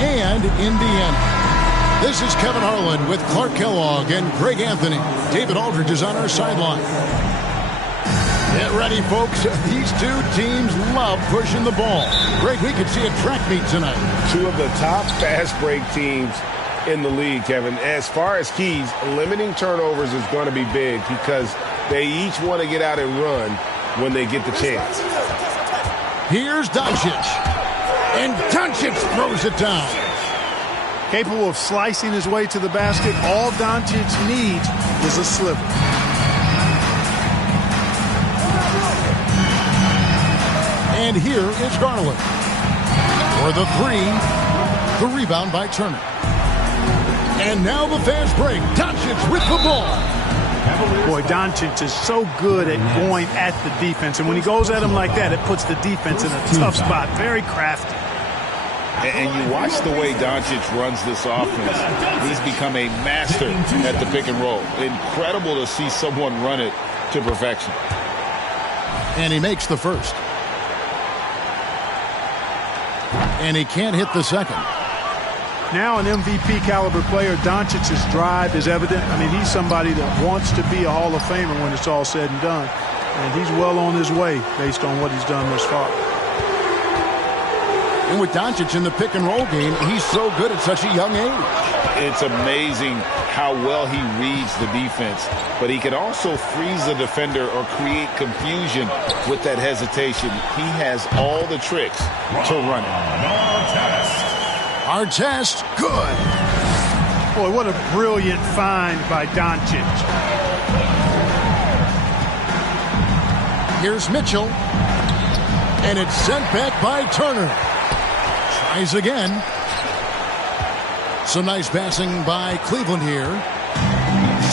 and Indiana. This is Kevin Harlan with Clark Kellogg and Greg Anthony. David Aldridge is on our sideline. Get ready, folks. These two teams love pushing the ball. Greg, we could see a track meet tonight. Two of the top fast break teams in the league, Kevin. As far as keys, limiting turnovers is going to be big because they each want to get out and run when they get the chance. Here's Doncic. And Doncic throws it down. Capable of slicing his way to the basket. All Doncic needs is a sliver. And here is Garland. For the three. The rebound by Turner. And now the fast break. Doncic with the ball. Boy, Doncic is so good at going at the defense. And when he goes at him like that, it puts the defense in a tough spot. Very crafty. And you watch the way Doncic runs this offense. He's become a master at the pick and roll. Incredible to see someone run it to perfection. And he makes the first. And he can't hit the second. Now an MVP caliber player, Doncic's drive is evident. I mean, he's somebody that wants to be a Hall of Famer when it's all said and done. And he's well on his way based on what he's done thus far. And with Doncic in the pick and roll game, he's so good at such a young age. It's amazing how well he reads the defense, but he can also freeze the defender or create confusion with that hesitation. He has all the tricks to run it. Our test, good. Boy, what a brilliant find by Doncic. Here's Mitchell. And it's sent back by Turner. Tries again. Some nice passing by Cleveland here.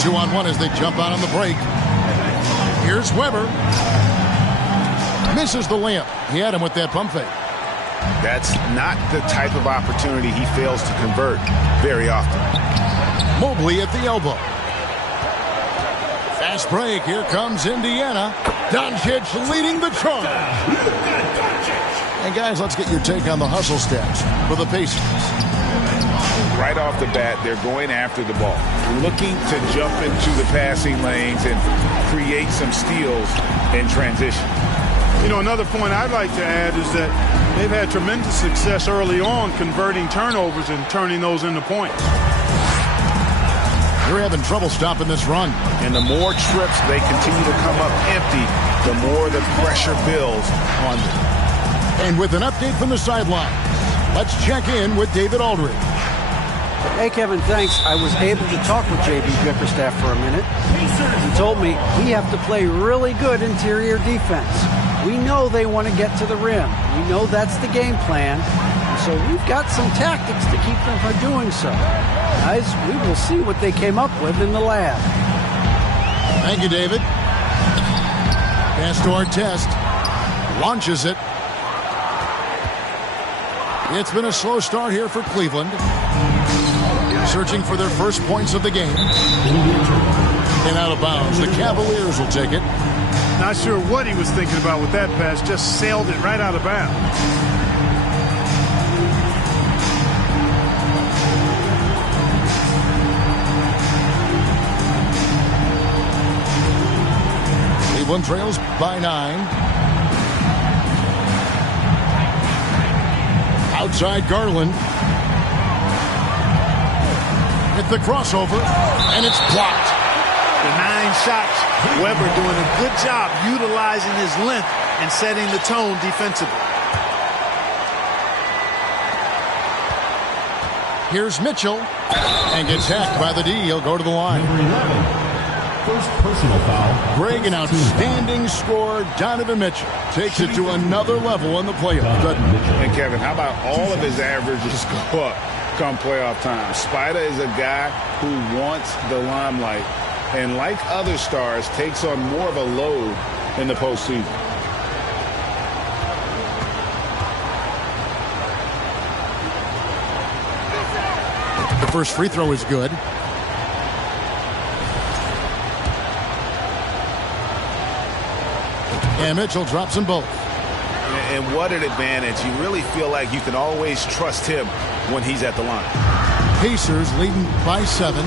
2-on-1 as they jump out on the break. Here's Weber. Misses the layup. He had him with that pump fake. That's not the type of opportunity he fails to convert very often. Mobley at the elbow. Fast break. Here comes Indiana. Doncic leading the charge. And guys, let's get your take on the hustle stats for the Pacers. Right off the bat, they're going after the ball, looking to jump into the passing lanes and create some steals in transition. You know, another point I'd like to add is that they've had tremendous success early on converting turnovers and turning those into points. They're having trouble stopping this run. And the more trips they continue to come up empty, the more the pressure builds on them. And with an update from the sideline, let's check in with David Aldridge. Hey, Kevin, thanks. I was able to talk with J.B. Bickerstaff for a minute. He told me we have to play really good interior defense. We know they want to get to the rim. We know that's the game plan. And so we've got some tactics to keep them from doing so. Guys, we will see what they came up with in the lab. Thank you, David. Pass to our test. Launches it. It's been a slow start here for Cleveland. Searching for their first points of the game. And out of bounds. The Cavaliers will take it. Not sure what he was thinking about with that pass. Just sailed it right out of bounds. Cleveland trails by 9. Outside Garland. Hit the crossover, and it's blocked. The 9 shots. Weber doing a good job utilizing his length and setting the tone defensively. Here's Mitchell, and gets hacked by the D. He'll go to the line. First personal foul. Greg, an outstanding scorer. Donovan Mitchell takes it to another level in the playoffs. And Kevin, how about all of his averages go up come playoff time? Spider is a guy who wants the limelight, and like other stars, takes on more of a load in the postseason. The first free throw is good. And Mitchell drops them both. And what an advantage. You really feel like you can always trust him when he's at the line. Pacers leading by 7.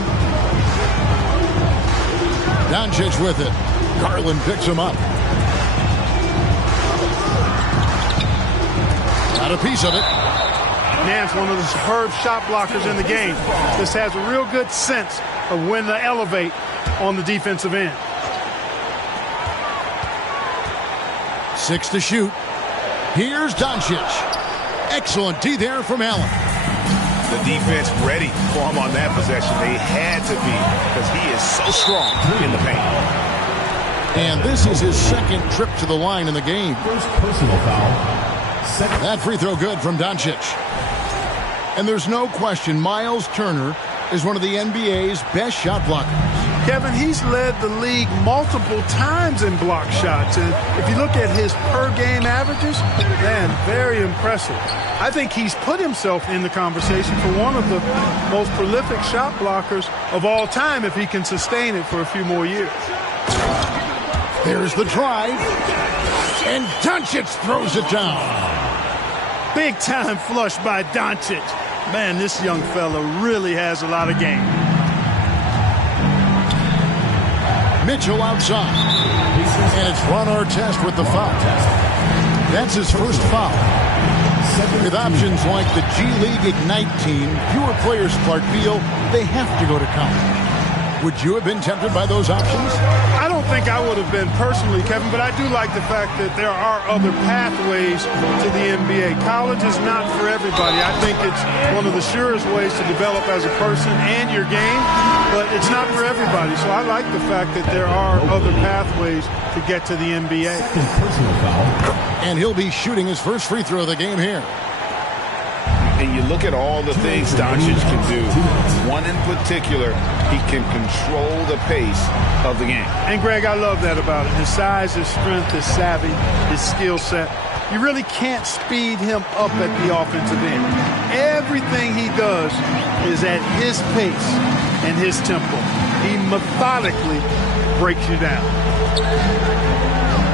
Doncic with it. Garland picks him up. Got a piece of it. Nance, one of the superb shot blockers in the game. This has a real good sense of when to elevate on the defensive end. 6 to shoot. Here's Doncic. Excellent D there from Allen. The defense ready for him on that possession. They had to be because he is so strong in the paint. And this is his second trip to the line in the game. First personal foul. Second. That free throw good from Doncic. And there's no question Miles Turner is one of the NBA's best shot blockers. Kevin, he's led the league multiple times in block shots. And if you look at his per-game averages, man, very impressive. I think he's put himself in the conversation for one of the most prolific shot blockers of all time if he can sustain it for a few more years. There's the drive. And Doncic throws it down. Big-time flush by Doncic. Man, this young fella really has a lot of game. Mitchell outside. And it's Ron Artest with the foul. That's his first foul. With options like the G League Ignite team, fewer players, Clark, feel they have to go to college. Would you have been tempted by those options? I don't think I would have been personally, Kevin, but I do like the fact that there are other pathways to the NBA. College is not for everybody. I think it's one of the surest ways to develop as a person and your game, but it's not for everybody. So I like the fact that there are other pathways to get to the NBA. And he'll be shooting his first free throw of the game here. And you look at all the things Doncic can do. One in particular, he can control the pace of the game. And, Greg, I love that about him. His size, his strength, his savvy, his skill set. You really can't speed him up at the offensive end. Everything he does is at his pace and his tempo. He methodically breaks you down.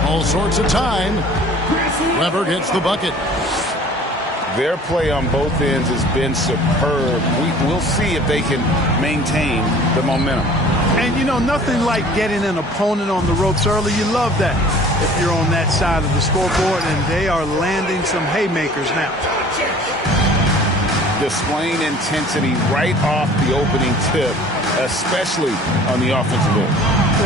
All sorts of time. Weber gets the bucket. Their play on both ends has been superb. We'll see if they can maintain the momentum. And, you know, nothing like getting an opponent on the ropes early. You love that if you're on that side of the scoreboard, and they are landing some haymakers now. Displaying intensity right off the opening tip, especially on the offensive end.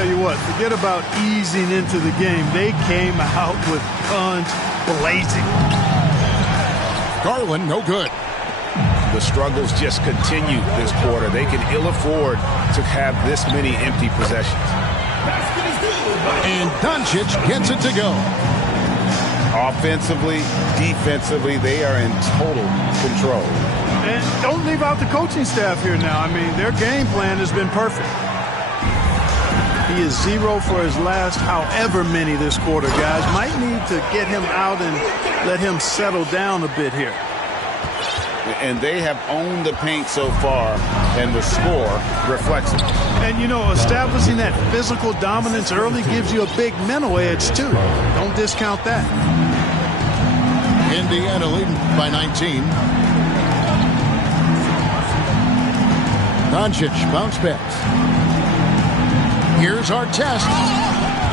Tell you what, forget about easing into the game. They came out with guns blazing. Garland, no good. The struggles just continue this quarter. They can ill afford to have this many empty possessions. And Doncic gets it to go. Offensively, defensively, they are in total control. And don't leave out the coaching staff here now. I mean, their game plan has been perfect. He is 0 for his last however many this quarter, guys. Might need to get him out and let him settle down a bit here. And they have owned the paint so far, and the score reflects it. And, you know, establishing that physical dominance early gives you a big mental edge, too. Don't discount that. Indiana leading by 19. Doncic bounce pass. Here's Artest,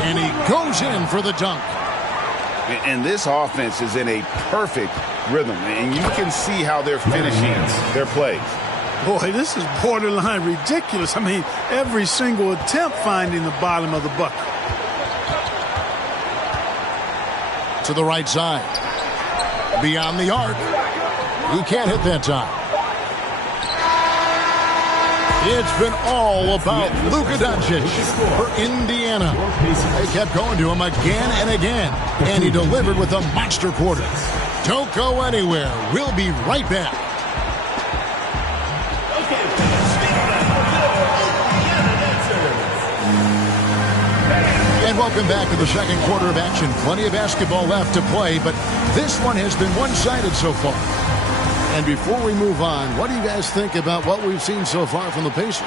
and he goes in for the dunk. And this offense is in a perfect rhythm, and you can see how they're finishing their plays. Boy, this is borderline ridiculous. I mean, every single attempt finding the bottom of the bucket. To the right side. Beyond the arc. He can't hit that time. It's been all about Luka Doncic for Indiana. They kept going to him again and again, and he delivered with a monster quarter. Don't go anywhere. We'll be right back. And welcome back to the second quarter of action. Plenty of basketball left to play, but this one has been one-sided so far. And before we move on, what do you guys think about what we've seen so far from the Pacers?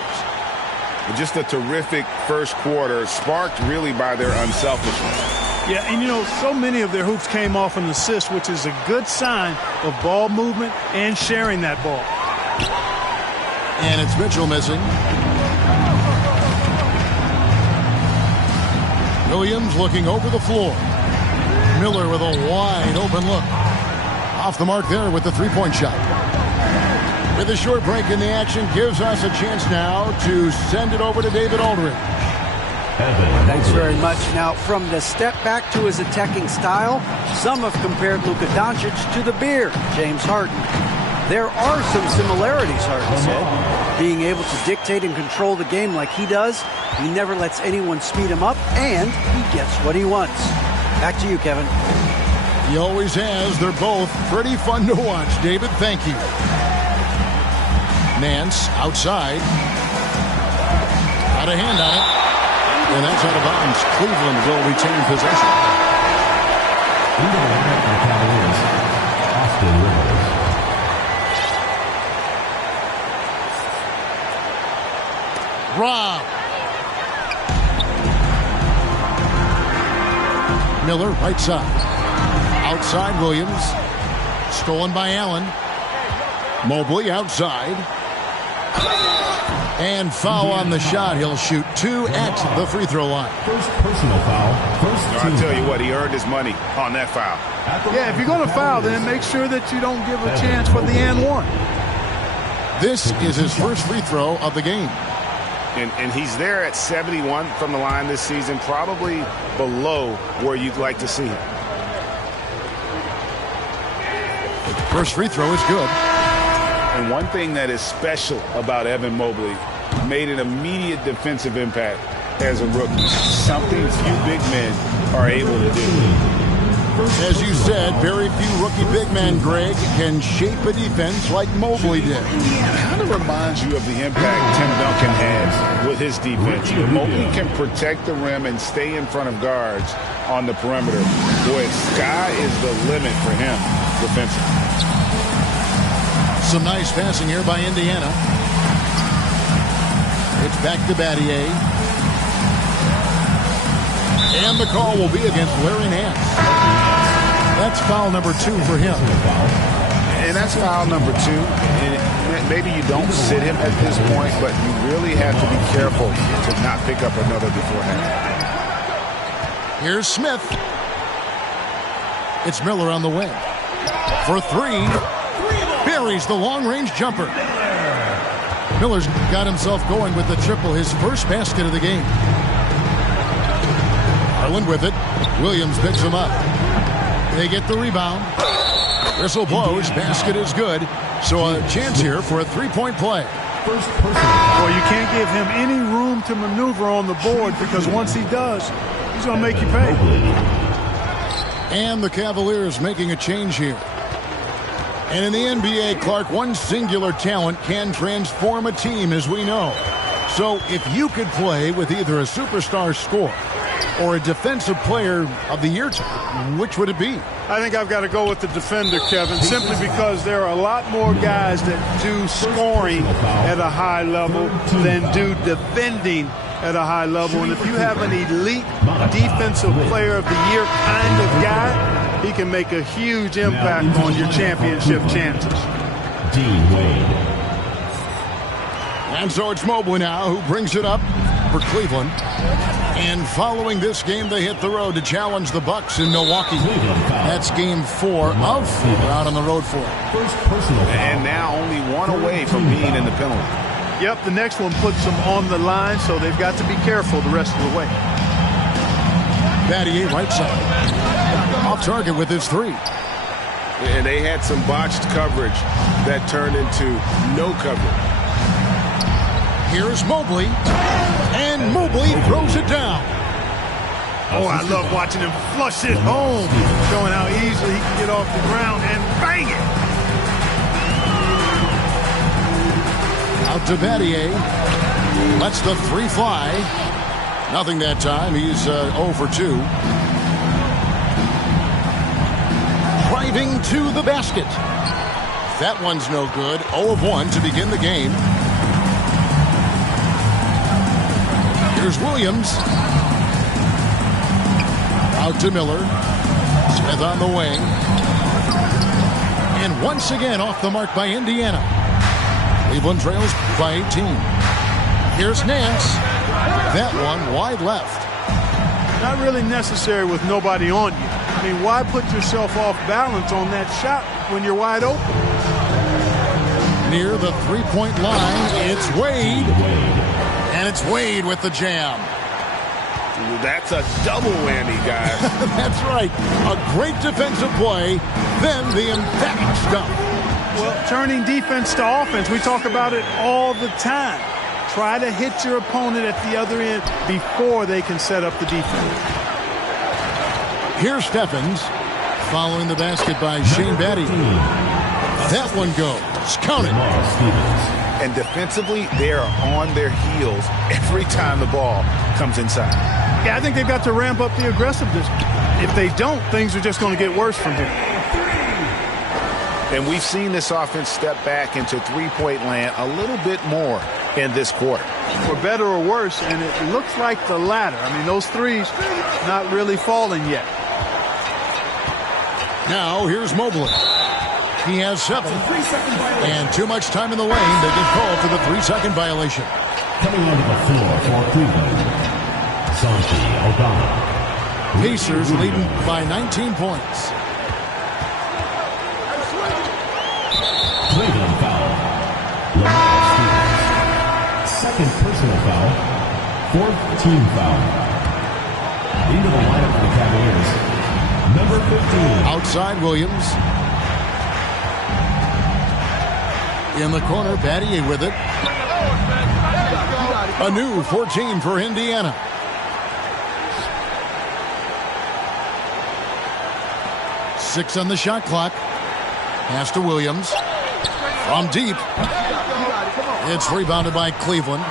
Just a terrific first quarter, sparked really by their unselfishness. Yeah, and so many of their hoops came off an assist, which is a good sign of ball movement and sharing that ball. And it's Mitchell missing. Williams looking over the floor. Miller with a wide open look. Off the mark there with the three-point shot. With a short break in the action, gives us a chance now to send it over to David Aldridge. Thanks very much. Now, from the step back to his attacking style, some have compared Luka Doncic to the Bear, James Harden. There are some similarities, Harden said. Being able to dictate and control the game like he does, he never lets anyone speed him up, and he gets what he wants. Back to you, Kevin. He always has. They're both pretty fun to watch. David, thank you. Nance outside. Got a hand on it. And that's out of bounds. Cleveland will retain possession. Into the line for the Cavaliers, Austin Rivers. Rob. Miller, right side. Outside Williams. Stolen by Allen. Mobley outside. And foul on the shot. He'll shoot 2 at the free throw line. First personal foul. I tell you what, he earned his money on that foul. Yeah, if you're going to foul, then make sure that you don't give a chance for the and one. This is his first free throw of the game. And he's there at 71 from the line this season, probably below where you'd like to see him. First free throw is good. And one thing that is special about Evan Mobley, made an immediate defensive impact as a rookie. Something few big men are able to do. As you said, very few rookie big men, Greg, can shape a defense like Mobley did. Kind of reminds you of the impact Tim Duncan has with his defense. Mobley can protect the rim and stay in front of guards on the perimeter. Boy, sky is the limit for him defensively. Some nice passing here by Indiana. It's back to Battier. And the call will be against Larry Nance. That's foul number 2 for him. And that's foul number 2. And maybe you don't sit him at this point, but you really have to be careful to not pick up another beforehand. Here's Smith. It's Miller on the wing. For 3. Buries the long-range jumper. Miller's got himself going with the triple, his first basket of the game. Garland with it. Williams picks him up. They get the rebound. Whistle blows. Basket is good. So a chance here for a three-point play. Well, you can't give him any room to maneuver on the board because once he does, he's going to make you pay. And the Cavaliers making a change here. And in the NBA, Clark, one singular talent can transform a team, as we know. So if you could play with either a superstar scorer or a defensive player of the year, which would it be? I think I've got to go with the defender, Kevin, simply because there are a lot more guys that do scoring at a high level than do defending at a high level. And if you have an elite defensive player of the year kind of guy, he can make a huge impact on your championship chances. Dean Wade. And so it's Mobley now who brings it up for Cleveland. And following this game, they hit the road to challenge the Bucks in Milwaukee. That's game 4 of they're out on the road for. And now only 1 away from being in the penalty. Yep, the next one puts them on the line, so they've got to be careful the rest of the way. Battier right side. Off target with his 3. And they had some botched coverage that turned into no coverage. Here's Mobley. And Mobley throws it down. Oh, I love watching him flush it home, showing how easily he can get off the ground and bang it. Out to Battier. Lets the 3 fly. Nothing that time. He's 0 for 2. Driving to the basket. That one's no good. 0 of 1 to begin the game. Here's Williams. Out to Miller. Smith on the wing. And once again off the mark by Indiana. Cleveland trails by 18. Here's Nance. That one wide left. Not really necessary with nobody on you. I mean, why put yourself off balance on that shot when you're wide open? Near the three-point line, it's Wade. And it's Wade with the jam. That's a double whammy, guys. That's right. A great defensive play, then the emphatic dump. Well, turning defense to offense, we talk about it all the time. Try to hit your opponent at the other end before they can set up the defense. Here's Steffens following the basket by Shane Battier. That one goes. Counted. And defensively, they are on their heels every time the ball comes inside. Yeah, I think they've got to ramp up the aggressiveness. If they don't, things are just going to get worse from here. And we've seen this offense step back into three-point land a little bit more in this quarter. For better or worse, and it looks like the latter. I mean, those threes not really falling yet. Now here's Mobley. He has 7. And too much time in the lane. They get called for the 3-second violation. Coming onto the floor for Cleveland, Santi Aldama. Pacers leading by 19 points. Cleveland foul. Lamar Stevens. Second personal foul. 4th team foul. Into the lineup for the Cavaliers. Number 15. Outside Williams. In the corner, Battier with it. A new 14 for Indiana. Six on the shot clock. Pass to Williams. From deep. It's rebounded by Cleveland.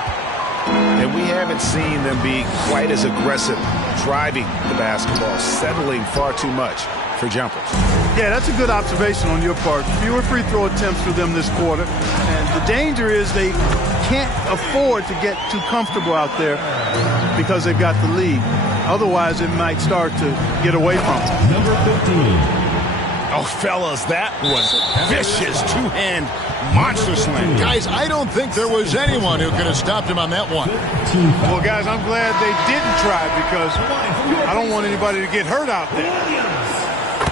And we haven't seen them be quite as aggressive driving the basketball, settling far too much for jumpers. Yeah, that's a good observation on your part. Fewer free throw attempts for them this quarter. And the danger is they can't afford to get too comfortable out there because they've got the lead. Otherwise, it might start to get away from them. Number 15. Oh, fellas, that was vicious two-hand monster slam. Guys, I don't think there was anyone who could have stopped him on that one. Well, guys, I'm glad they didn't try because I don't want anybody to get hurt out there.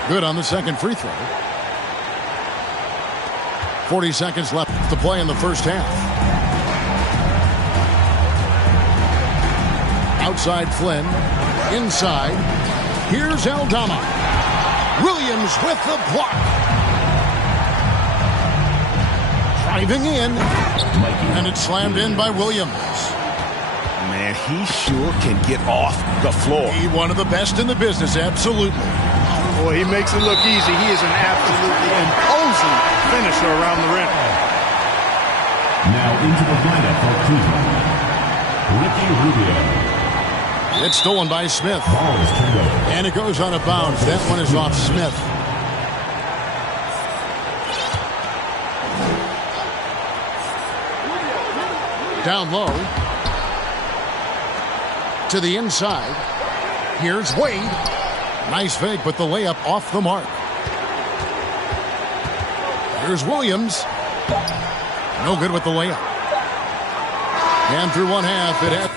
Good on the second free throw. 40 seconds left to play in the first half. Outside Flynn. Inside. Here's Aldama. Williams with the block. Driving in. And it's slammed in by Williams. Man, he sure can get off the floor. He one of the best in the business, absolutely. Boy, he makes it look easy. He is an absolutely imposing finisher around the rim. Now into the lineup for Cleveland, Ricky Rubio. It's stolen by Smith. Ball is turned over. And it goes out of bounds. That one is off Smith. Down low. To the inside. Here's Wade. Nice fake, but the layup off the mark. Here's Williams. No good with the layup. And through one half, it had.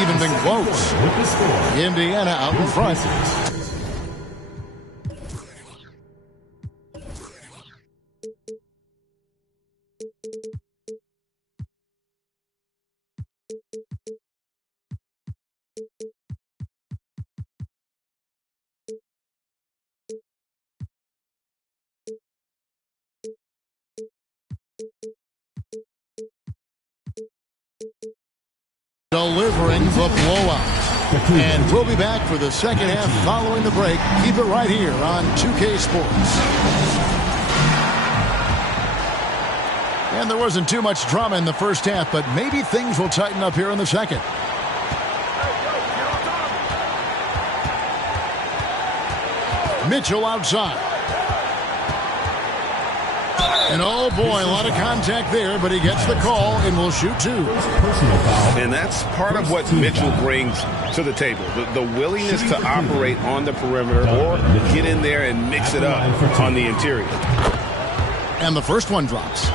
Even been close. Indiana out in front. delivering the blowout. And we'll be back for the second half following the break. Keep it right here on 2K Sports. And there wasn't too much drama in the first half, but maybe things will tighten up here in the second. Mitchell outside. And oh boy, a lot of contact there, but he gets the call and will shoot two. And that's part of what Mitchell brings to the table. The willingness to operate on the perimeter or get in there and mix it up on the interior. And the first one drops.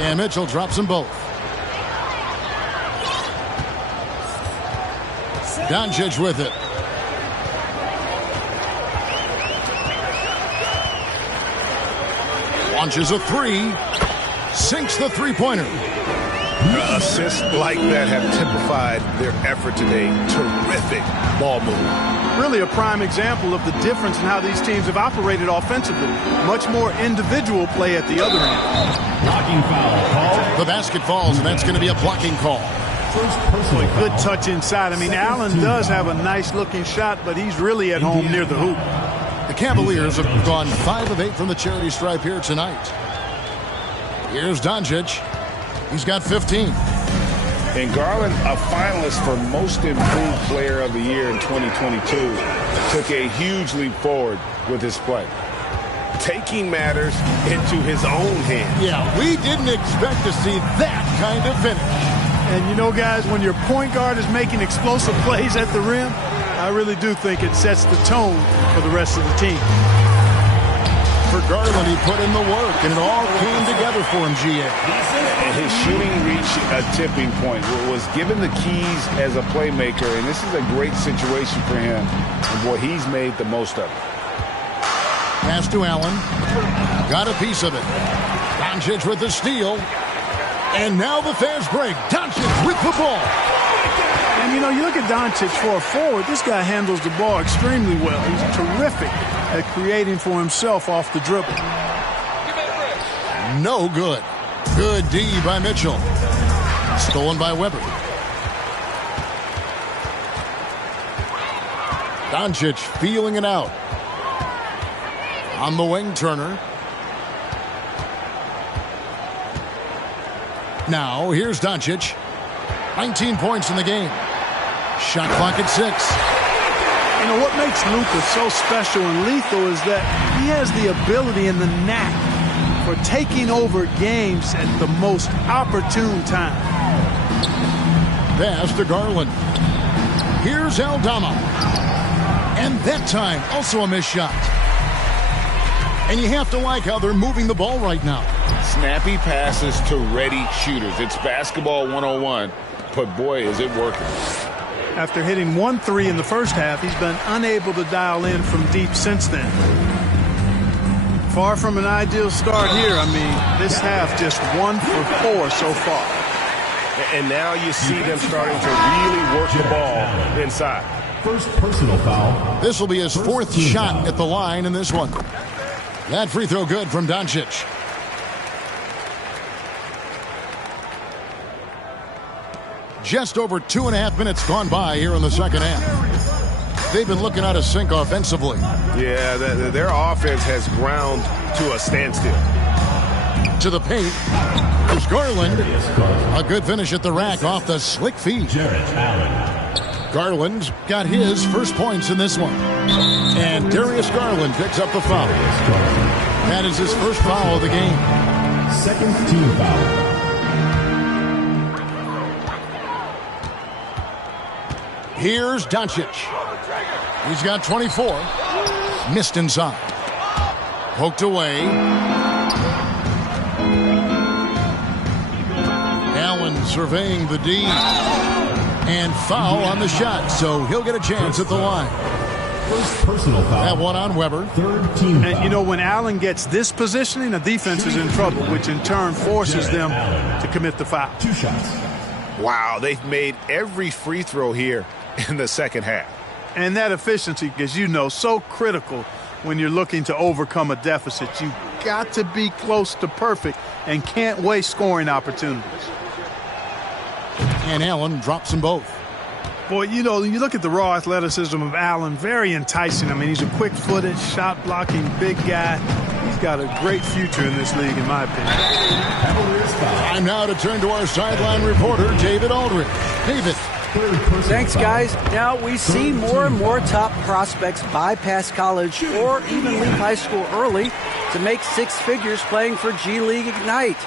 And Mitchell drops them both. Doncic with it. Launches a three. Sinks the three-pointer. Assists like that have typified their effort today. Terrific ball move. Really a prime example of the difference in how these teams have operated offensively. Much more individual play at the other end. Blocking foul called. The basket falls, and that's going to be a blocking call. First personal foul. Good touch inside. I mean, Allen does have a nice-looking shot, but he's really at home near the hoop. The Cavaliers have gone 5 of 8 from the charity stripe here tonight. Here's Doncic. He's got 15. And Garland, a finalist for Most Improved Player of the Year in 2022, took a huge leap forward with his play. Taking matters into his own hands. Yeah, we didn't expect to see that kind of finish. And you know, guys, when your point guard is making explosive plays at the rim, I really do think it sets the tone for the rest of the team. For Garland, he put in the work, and it all came together for him, GA. And his shooting reached a tipping point. Was given the keys as a playmaker, and this is a great situation for him. And boy, he's made the most of it. Pass to Allen. Got a piece of it. Doncic with the steal. And now the fast break. Doncic with the ball. And, you know, you look at Doncic for a forward, this guy handles the ball extremely well. He's terrific at creating for himself off the dribble. No good. Good D by Mitchell. Stolen by Weber. Doncic feeling it out. On the wing, Turner. Now, here's Doncic. 19 points in the game. Shot clock at 6. You know, what makes Luka so special and lethal is that he has the ability and the knack for taking over games at the most opportune time. Pass to Garland. Here's Aldama. And that time, also a missed shot. And you have to like how they're moving the ball right now. Snappy passes to ready shooters. It's basketball 101, but boy, is it working. After hitting 1 3 in the first half, he's been unable to dial in from deep since then. Far from an ideal start here. I mean, this half just 1 for 4 so far. And now you see them starting to really work the ball inside. First personal foul. This will be his 4th shot at the line in this one. That free throw good from Doncic. Just over 2.5 minutes gone by here in the second half. They've been looking out of sync offensively. Yeah, their offense has ground to a standstill. To the paint. There's Garland. A good finish at the rack off the slick feed. Garland's got his first points in this one. And Darius Garland picks up the foul. That is his first foul of the game. Second team foul. Here's Doncic. He's got 24. Missed inside. Poked away. Allen surveying the D. And foul on the shot, so he'll get a chance at the line. First personal foul. That one on Weber. Third team foul. And, you know, when Allen gets this positioning, the defense is in trouble, which in turn forces them to commit the foul. 2 shots. Wow, they've made every free throw here in the second half. And that efficiency, as you know, so critical when you're looking to overcome a deficit. You've got to be close to perfect and can't waste scoring opportunities. And Allen drops them both. Boy, you know, you look at the raw athleticism of Allen, very enticing. I mean, he's a quick-footed, shot-blocking, big guy. He's got a great future in this league, in my opinion. Time now to turn to our sideline reporter, David Aldridge. David. Thanks, guys. Now we see more and more top prospects bypass college or even leave high school early to make six figures playing for G League Ignite.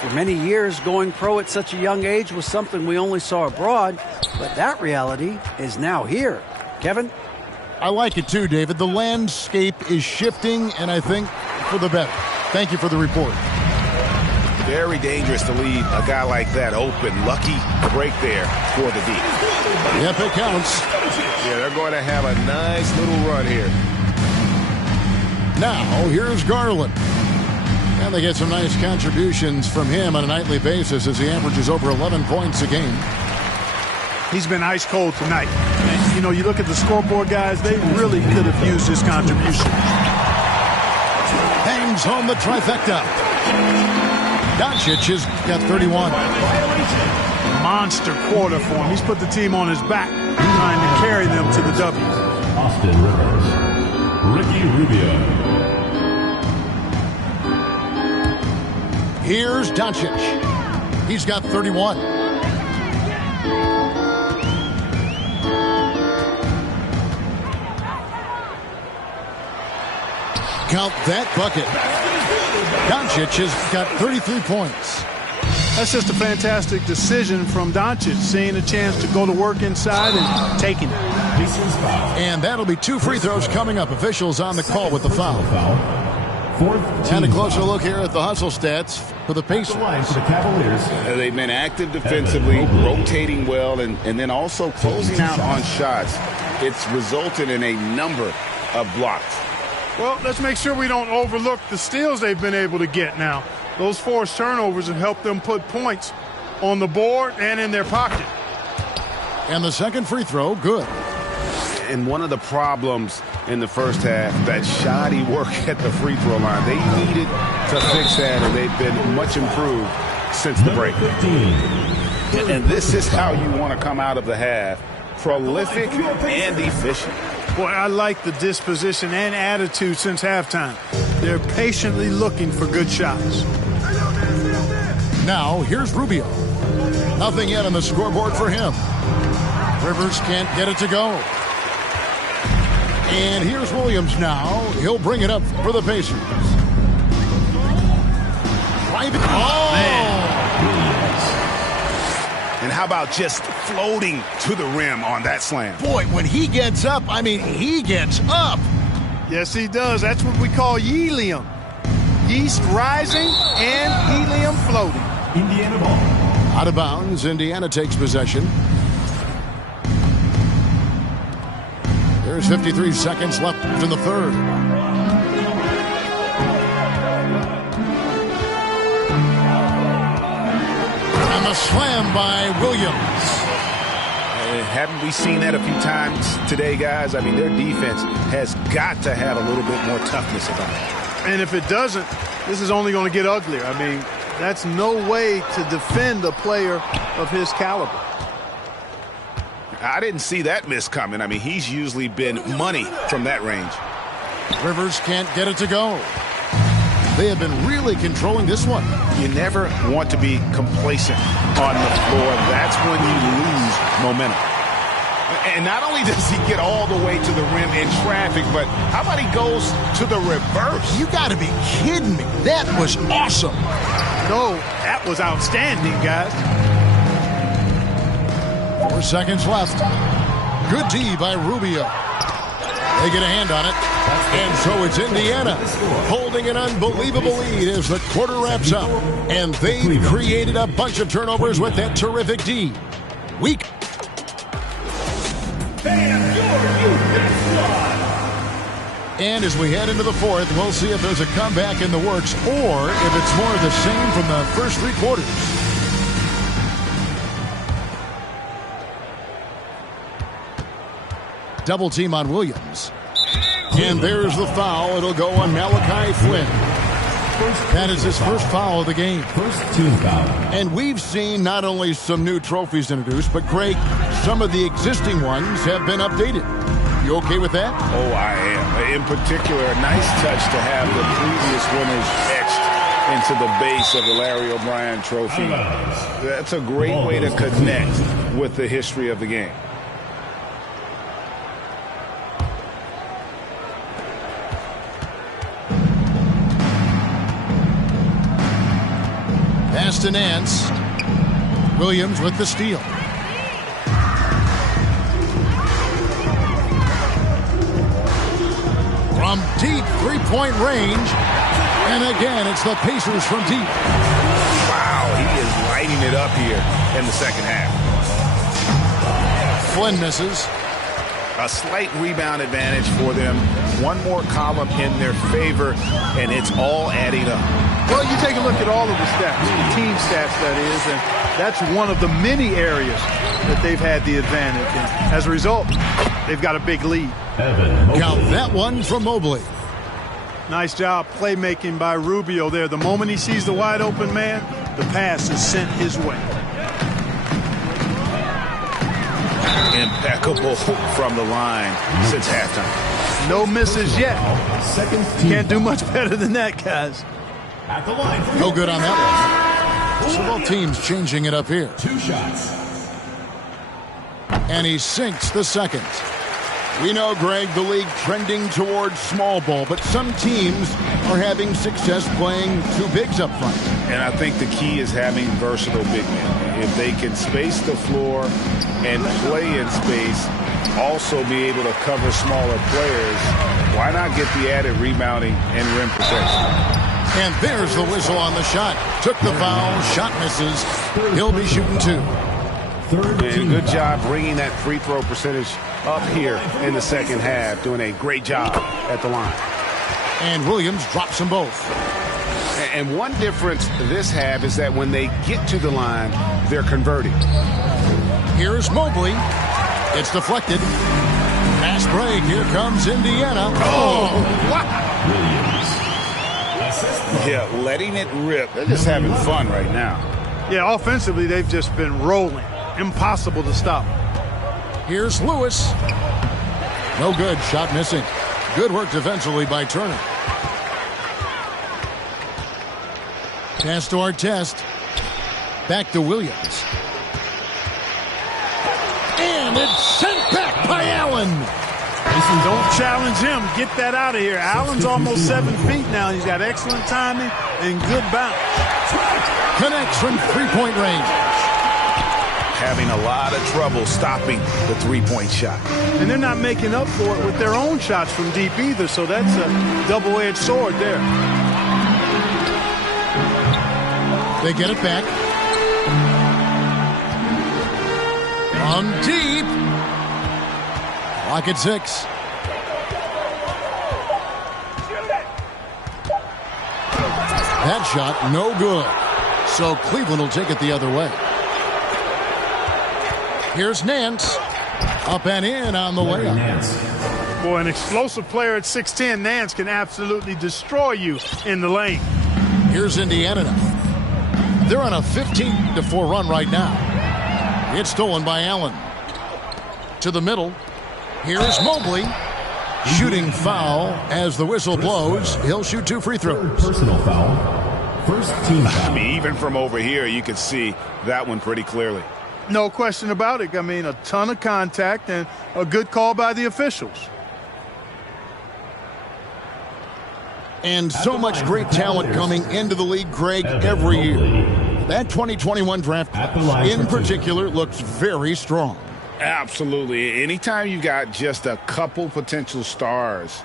For many years, going pro at such a young age was something we only saw abroad, but that reality is now here. Kevin? I like it too, David. The landscape is shifting, and I think for the better. Thank you for the report. Very dangerous to leave a guy like that open. Lucky break there for the D. Yep, it counts. Yeah, they're going to have a nice little run here. Now, here's Garland. And they get some nice contributions from him on a nightly basis as he averages over 11 points a game. He's been ice cold tonight. And, you know, you look at the scoreboard, guys, they really could have used his contribution. Hangs home the trifecta. Doncic has got 31. Monster quarter for him. He's put the team on his back, trying to carry them to the W. Austin Rivers. Ricky Rubio. Here's Doncic. He's got 31. Count that bucket. Doncic has got 33 points. That's just a fantastic decision from Doncic, seeing a chance to go to work inside and taking it. And that'll be two free throws coming up. Officials on the call with the foul. And a closer look here at the hustle stats for the Pacers. They've been active defensively, rotating well, and then also closing out on shots. It's resulted in a number of blocks. Well, let's make sure we don't overlook the steals they've been able to get now. Those forced turnovers have helped them put points on the board and in their pocket. And the second free throw, good. And one of the problems in the first half, that shoddy work at the free throw line. They needed to fix that, and they've been much improved since the break. And this is how you want to come out of the half. Prolific and efficient. Boy, I like the disposition and attitude since halftime. They're patiently looking for good shots. Now, here's Rubio. Nothing yet on the scoreboard for him. Rivers can't get it to go. And here's Williams now. He'll bring it up for the Pacers. Private. Oh! Man. And how about just floating to the rim on that slam? Boy, when he gets up, I mean, he gets up. Yes, he does. That's what we call helium. Yeast rising and helium floating. Indiana ball. Out of bounds, Indiana takes possession. There's 53 seconds left in the third. And the slam by Williams. Haven't we seen that a few times today, guys? I mean, their defense has got to have a little bit more toughness about it. And if it doesn't, this is only going to get uglier. I mean, that's no way to defend a player of his caliber. I didn't see that miss coming. I mean, he's usually been money from that range. Rivers can't get it to go. They have been really controlling this one. You never want to be complacent on the floor. That's when you lose momentum. And not only does he get all the way to the rim in traffic, but how about he goes to the reverse? You got to be kidding me. That was awesome. No, that was outstanding, guys. 4 seconds left. Good D by Rubio. They get a hand on it. And so it's Indiana holding an unbelievable lead as the quarter wraps up. And they've created a bunch of turnovers with that terrific D. Weak. And as we head into the fourth, we'll see if there's a comeback in the works or if it's more of the same from the first three quarters. Double team on Williams. And there's the foul. It'll go on Malachi Flynn. That is his first foul of the game. First team foul. And we've seen not only some new trophies introduced, but Greg, some of the existing ones have been updated. You okay with that? Oh, I am. In particular, a nice touch to have the previous winners etched into the base of the Larry O'Brien trophy. That's a great way to connect with the history of the game. Pass to Nance. Williams with the steal. From deep three-point range. And again, it's the Pacers from deep. Wow, he is lighting it up here in the second half. Flynn misses. A slight rebound advantage for them. One more column in their favor, and it's all adding up. Well, you take a look at all of the stats, the team stats, that is, and that's one of the many areas that they've had the advantage. And as a result, they've got a big lead. Count that one from Mobley. Nice job playmaking by Rubio there. The moment he sees the wide open man, the pass is sent his way. Impeccable from the line since halftime. No misses yet. Can't do much better than that, guys. At the line. No good on that one. So both teams changing it up here. 2 shots. And he sinks the second. We know, Greg, the league trending towards small ball, but some teams are having success playing two bigs up front. And I think the key is having versatile big men. If they can space the floor and play in space, also be able to cover smaller players, why not get the added rebounding and rim protection? And there's the whistle on the shot. Took the foul, shot misses. He'll be shooting 2. And good job bringing that free throw percentage up here in the second half, doing a great job at the line. And Williams drops them both. And one difference this half is that when they get to the line, they're converting. Here's Mobley. It's deflected. Pass break. Here comes Indiana. Oh, wow. Yeah, letting it rip. They're just having fun right now. Yeah, offensively, they've just been rolling. Impossible to stop. Here's Lewis. No good. Shot missing. Good work defensively by Turner. Pass to Artest. Back to Williams. And it's sent back by Allen. Don't challenge him. Get that out of here. Allen's almost 7 feet now. He's got excellent timing and good bounce. Connects from three-point range. Having a lot of trouble stopping the three-point shot. And they're not making up for it with their own shots from deep either, so that's a double-edged sword there. They get it back. From deep. Clock at 6. That shot, no good. So Cleveland will take it the other way. Here's Nance. Up and in on the way up. Boy, an explosive player at 6'10", Nance can absolutely destroy you in the lane. Here's Indiana now. They're on a 15-4 run right now. It's stolen by Allen. To the middle. Here's Mobley. Shooting foul as the whistle blows. He'll shoot 2 free throws. Personal foul. First team foul. I mean, even from over here, you can see that one pretty clearly. No question about it. I mean, a ton of contact and a good call by the officials. And so much great talent coming into the league, Greg, every year. That 2021 draft class, in particular, looks very strong. Absolutely. Anytime you got just a couple potential stars,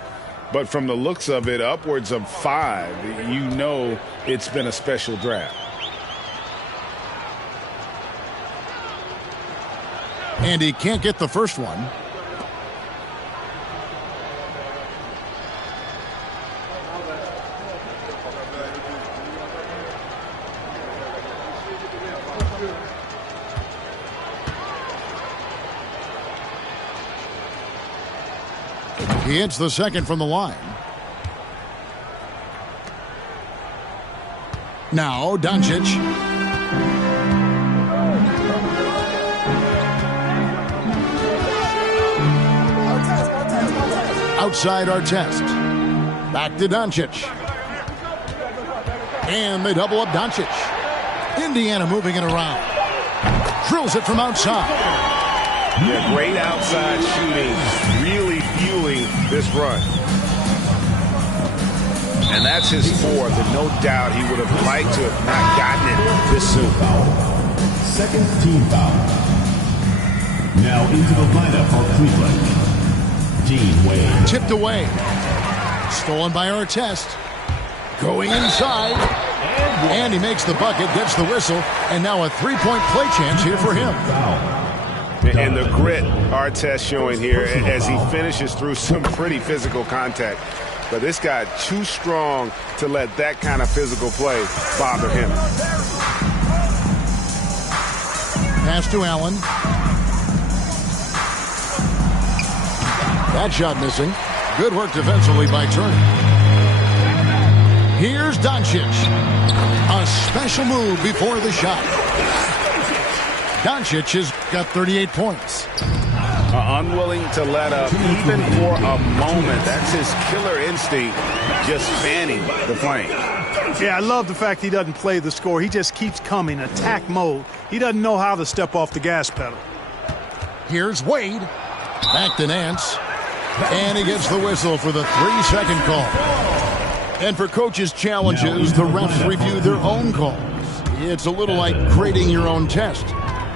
but from the looks of it, upwards of 5, you know it's been a special draft. And he can't get the first one. He hits the second from the line. Now Doncic. Outside Artest. Back to Doncic. And they double up Doncic. Indiana moving it around. Drills it from outside. Yeah, great outside shooting, really fueling this run. And that's his fourth, and no doubt he would have liked to have not gotten it this soon. Second team foul. Now into the lineup for Cleveland. Dean Wade. Tipped away. Stolen by Artest. Going inside. And he makes the bucket, gets the whistle, and now a three-point play chance here for him. And the grit Artest showing here as he finishes through some pretty physical contact. But this guy too strong to let that kind of physical play bother him. Pass to Allen. That shot missing. Good work defensively by Turner. Here's Doncic. A special move before the shot. Doncic has got 38 points. Unwilling to let up even for a moment. That's his killer instinct, just fanning the flame. Yeah, I love the fact he doesn't play the score. He just keeps coming, attack mode. He doesn't know how to step off the gas pedal. Here's Wade. Back to Nance. And he gets the whistle for the 3-second call. And for coaches' challenges, the refs review their own calls. It's a little like grading your own test.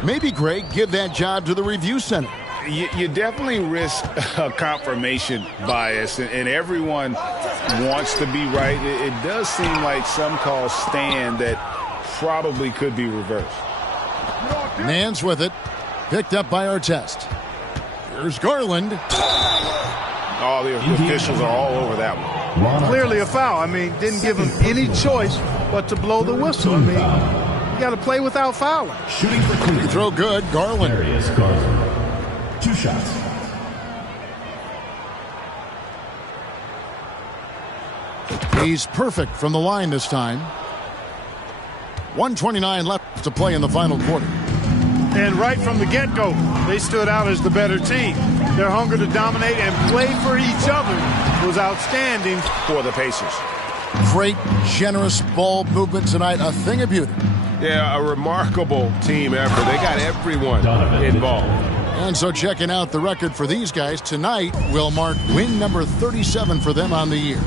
Maybe, Greg, give that job to the review center. You definitely risk a confirmation bias, and everyone wants to be right. It does seem like some calls stand that probably could be reversed. Nance with it. Picked up by Artest. Here's Garland. All the officials are all over that one. Clearly a foul. I mean, didn't give him any choice but to blow the whistle. I mean, you got to play without fouling. Shooting for Cleveland. Throw good. Garland. Darius Garland. 2 shots. He's perfect from the line this time. 1:29 left to play in the final quarter. And right from the get-go, they stood out as the better team. Their hunger to dominate and play for each other was outstanding For the Pacers. Great, generous ball movement tonight. A thing of beauty. Yeah, a remarkable team effort. They got everyone involved. And so checking out the record for these guys tonight will mark win number 37 for them on the year.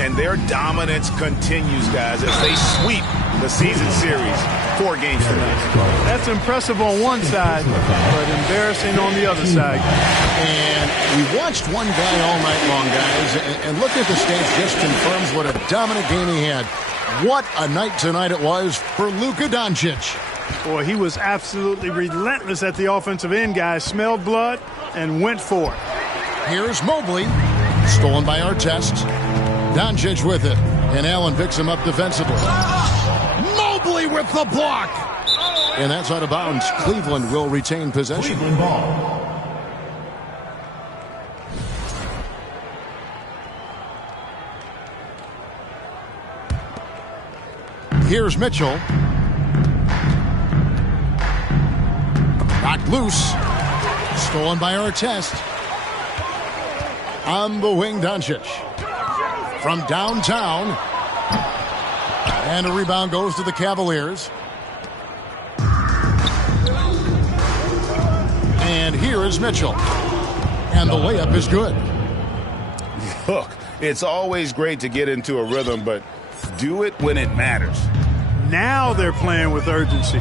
And their dominance continues, guys, as they sweep the season series 4 games tonight. That's impressive on one side, but embarrassing on the other side. And we watched one guy all night long, guys, and look at the stats, just confirms what a dominant game he had. What a night tonight it was for Luka Doncic. Boy, he was absolutely relentless at the offensive end, guys. Smelled blood and went for it. Here's Mobley, stolen by Artest. Doncic with it, and Allen picks him up defensively. Mobley with the block! And that's out of bounds. Cleveland will retain possession. Cleveland ball. Here's Mitchell. Knocked loose. Stolen by Artest. On the wing, Doncic. From downtown. And a rebound goes to the Cavaliers. And here is Mitchell. And the layup is good. Look, it's always great to get into a rhythm, but do it when it matters. Now they're playing with urgency.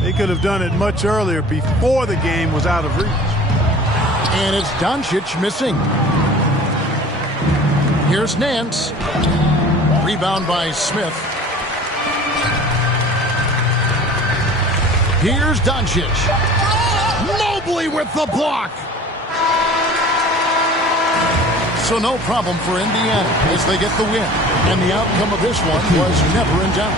They could have done it much earlier, before the game was out of reach. And it's Doncic missing. Here's Nance. Rebound by Smith. Here's Doncic. Mobley with the block. So no problem for Indiana as they get the win. And the outcome of this one was never in doubt.